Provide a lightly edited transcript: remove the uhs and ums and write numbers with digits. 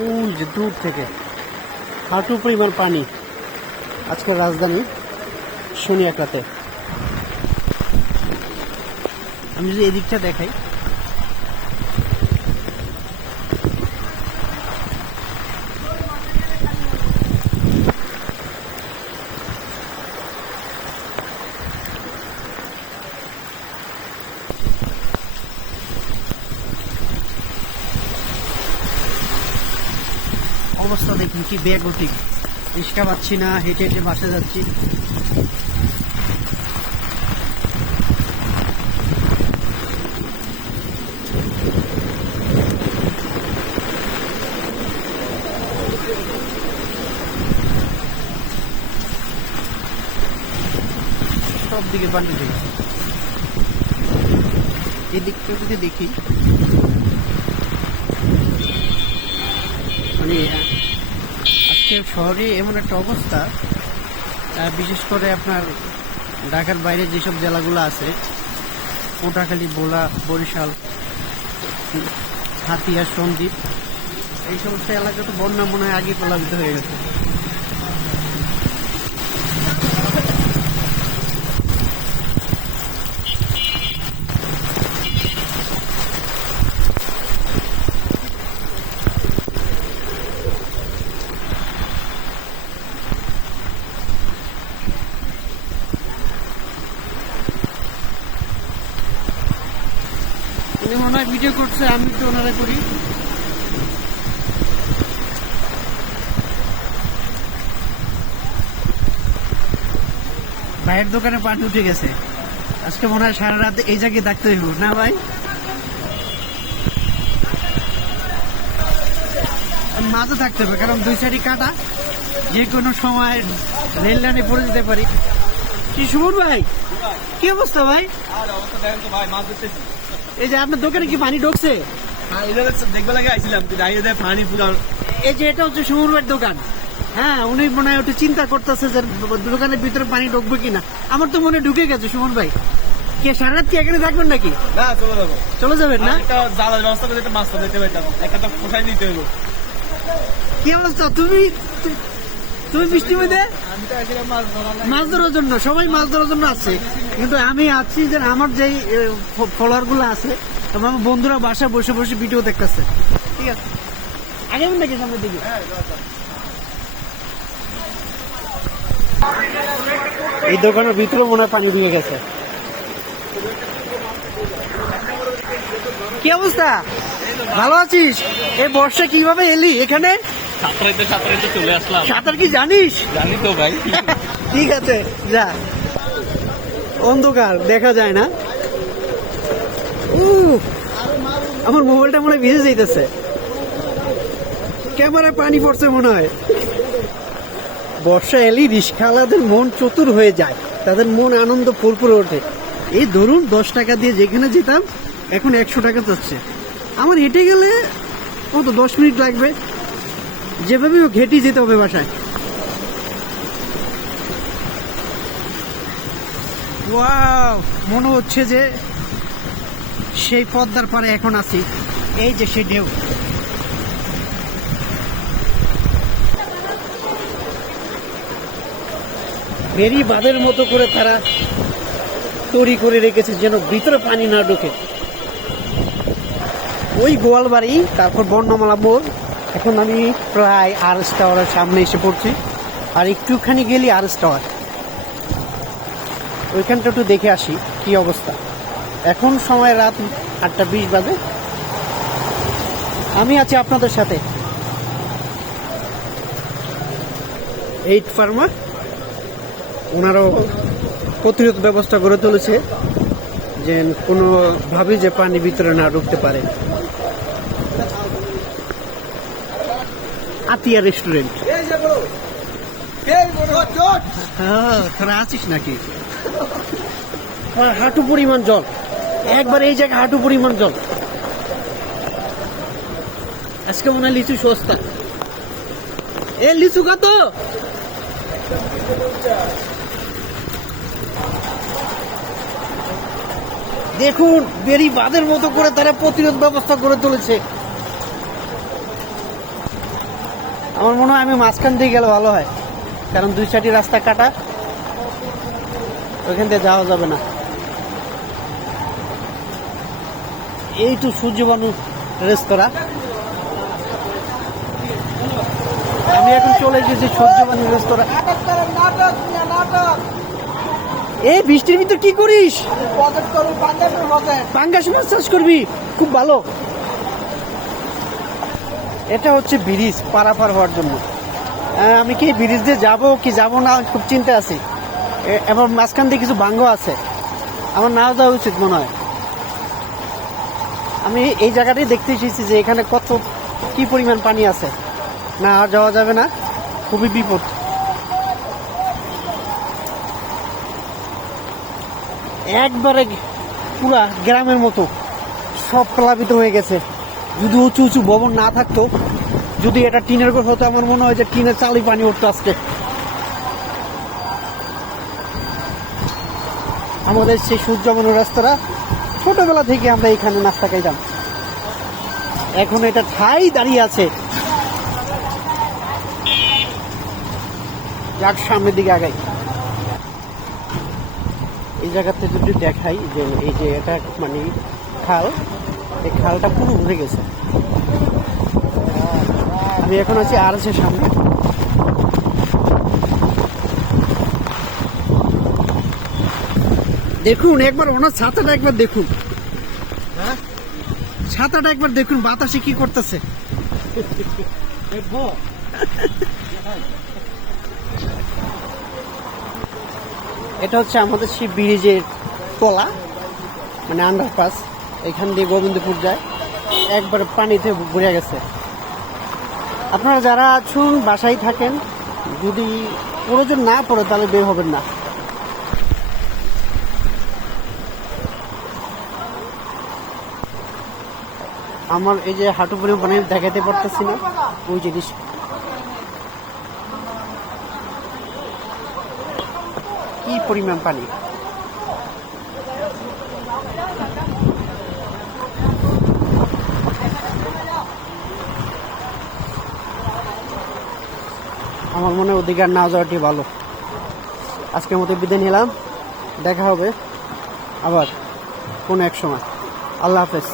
ওই যে দূর থেকে হাঁটু পরিমাণ পানি আজকের রাজধানী শনিয়াকাতে। আমি যদি এদিকটা দেখাই, অবস্থা দেখুন কি বেগতিক। রিক্সা পাচ্ছি না, হেঁটে হেঁটে বাসে যাচ্ছি। সব দিকে পানি উঠে গেছে। এদিকটা যদি দেখি, মানে আজকে শহরে এমন একটা অবস্থা, বিশেষ করে আপনার ঢাকার বাইরে যেসব জেলাগুলো আছে, পটুয়াখালী, ভোলা, বরিশাল, হাতিয়া, সন্দ্বীপ, এই সমস্ত এলাকা তো বন্যা মনে হয় আগে প্লাবিত হয়ে গেছে। মনে হয় ভিডিও করছে, আমি তো ওনারা করি। ভাইয়ের দোকানে পানি উঠে গেছে। আজকে মনে হয় সারা রাত এই জায়গায় থাকতে হইব না ভাই? মাঝে থাকতে হবে, কারণ দুই সাইডে কাটা, যে কোনো সময় রেল লাইনে পড়ে যেতে পারি। কি সুমন ভাই, কি অবস্থা ভাই? এই যে আপনার দোকানে কি পানি ঢুকছে? দেখবে লাগে আইছিলাম পানি পুরো। এই যে এটা হচ্ছে সুমন ভাইয়ের দোকান। হ্যাঁ, উনি মনে হয় একটু চিন্তা করতেছে যে দোকানের ভিতরে পানি ঢুকবে কিনা। আমার তো মনে ঢুকে গেছে। সুমন ভাই, কে সারা রাত কি এখানে থাকবেন নাকি? না, চলে যাবো। চলে যাবেন না? জ্বালার ব্যবস্থা করে মাছ দিতে পারতাম, একটা তো পোষাই দিতে হইব। কি অবস্থা? তুমি বৃষ্টির মধ্যে মাছ ধরার জন্য, সবাই মাছ ধরার জন্য আছে, কিন্তু আমি আছি যে আমার যেই ফলোয়ার গুলো আছে, আমার বন্ধুরা বাসায় বসে বসে ভিডিও দেখতেছে। ঠিক আছে, আগে নাকি সামনের দিকে? এই দোকানের ভিতরে মনে হয় পানি ঢুকে গেছে। কি অবস্থা? ভালো আছিস? এই বর্ষা কিভাবে এলি এখানে? সাঁতরাইতে চলে আসলাম। সাঁতার কি জানিস? জানি তো ভাই। ঠিক আছে, যা। অন্ধকার, দেখা যায় না। আমার মোবাইলটা মনে হয় ভিজে যাইতেছে, ক্যামেরায় পানি পড়ছে মনে হয়। বর্ষা এলেই রিস্কাওয়ালাদের মন চতুর হয়ে যায়, তাদের মন আনন্দ ফুরফুরে ওঠে। এই ধরুন 10 টাকা দিয়ে যেখানে যেতাম, এখন 100 টাকা চাচ্ছে। আমার হেঁটে গেলে কত 10 মিনিট লাগবে, যেভাবে হোক হেঁটে যেতে হবে বাসায়। ওয়াও, মনে হচ্ছে যে সেই পদ্মার পাড়ে এখন আছি। এই যে সে ঢেউ, বেরি বাঁধের মতো করে তারা তৈরি করে রেখেছে যেন ভিতরে পানি না ঢোকে। ওই গোয়ালবাড়ি, তারপর বর্ণমালা মোড়। এখন আমি প্রায় আরএস টাওয়ারের সামনে এসে পড়ছি, আর একটুখানি গেলি আরএস টাওয়ার। ওইখানটা একটু দেখে আসি কি অবস্থা। এখন সময় রাত 8:20 বাজে। আমি আছি আপনাদের সাথে। 8 ফার্মার ওনারও প্রতিরোধ ব্যবস্থা গড়ে তুলেছে, যে কোনোভাবেই যে পানি ভিতরে না ঢুকতে পারে। আতিয়া রেস্টুরেন্ট। তোরা আছিস নাকি? হাঁটু পরিমাণ জল, একবার এই জায়গায় হাঁটু পরিমাণ জল। আজকে মনে হয় লিচু সস্তা। এ লিচু কত? দেখুন, বেরি বাঁধের মতো করে তারা প্রতিরোধ ব্যবস্থা গড়ে তুলেছে। আমার মনে হয় আমি মাঝখান দিয়ে গেলে ভালো হয়, কারণ দুই সাইডে রাস্তা কাটা, ওইখান দিয়ে যাওয়া যাবে না। এই তো সূর্যবানু রেস্তোরাঁ, আমি এখন চলে এসেছি সূর্যবানু রেস্তোরাঁ। এই বৃষ্টির ভিতর কি করিস? পাঙ্গাস মাছ চাষ করবি, খুব ভালো। এটা হচ্ছে ব্রিজ পারাপার হওয়ার জন্য। আমি কি ব্রিজ দিয়ে যাবো কি যাবো না খুব চিন্তা আছি। এবার মাঝখান দিয়ে কিছু ভাঙ্গ আছে, আমার না যাওয়া উচিত মনে হয়। আমি এই জায়গাটাই দেখতে এসেছি যে এখানে কত কি পরিমাণ পানি আছে, না আর যাওয়া যাবে না, খুবই বিপদ। একবারে পুরা গ্রামের মতো সব প্লাবিত হয়ে গেছে। যদি উঁচু উঁচু ভবন না থাকতো, যদি এটা টিনের ঘর হতো, আমার মনে হয় যে টিনের চালই পানি উঠতো আজকে। আমাদের সেই সূর্যবানু রাস্তাটা ছোটবেলা থেকে আমরা এখানে নাস্তা খাইতাম, এখন এটা ঠাই দাঁড়িয়ে আছে। যাক সামনের দিকে আগাই। এই জায়গাতে যদি দেখাই যে এই যে এটা মানে খাল, এই খালটা পুরো ভরে গেছে। আমি এখন আছি আরএসের সামনে। দেখুন একবার ওনার ছাতাটা একবার দেখুন, ছাতাটা একবার দেখুন বাতাসে কি করতেছে। এটা হচ্ছে আমাদের সেই ব্রিজের তলা, মানে আন্ডারপাস। এখান দিয়ে গোবিন্দপুর যায়, একবার পানিতে ভরে গেছে। আপনারা যারা আছেন বাসায় থাকেন, যদি প্রয়োজন না পড়ে তাহলে বের হবেন না। আমার এই যে হাঁটু পরিমাণ পানি দেখাতে পারতেছি না, ওই জিনিস। কি পরিমাণ পানি! আমার মনে হয় ওদিকে আর না যাওয়াটি ভালো। আজকের মতো বিদায় নিলাম, দেখা হবে আবার কোনো এক সময়। আল্লাহ হাফেজ।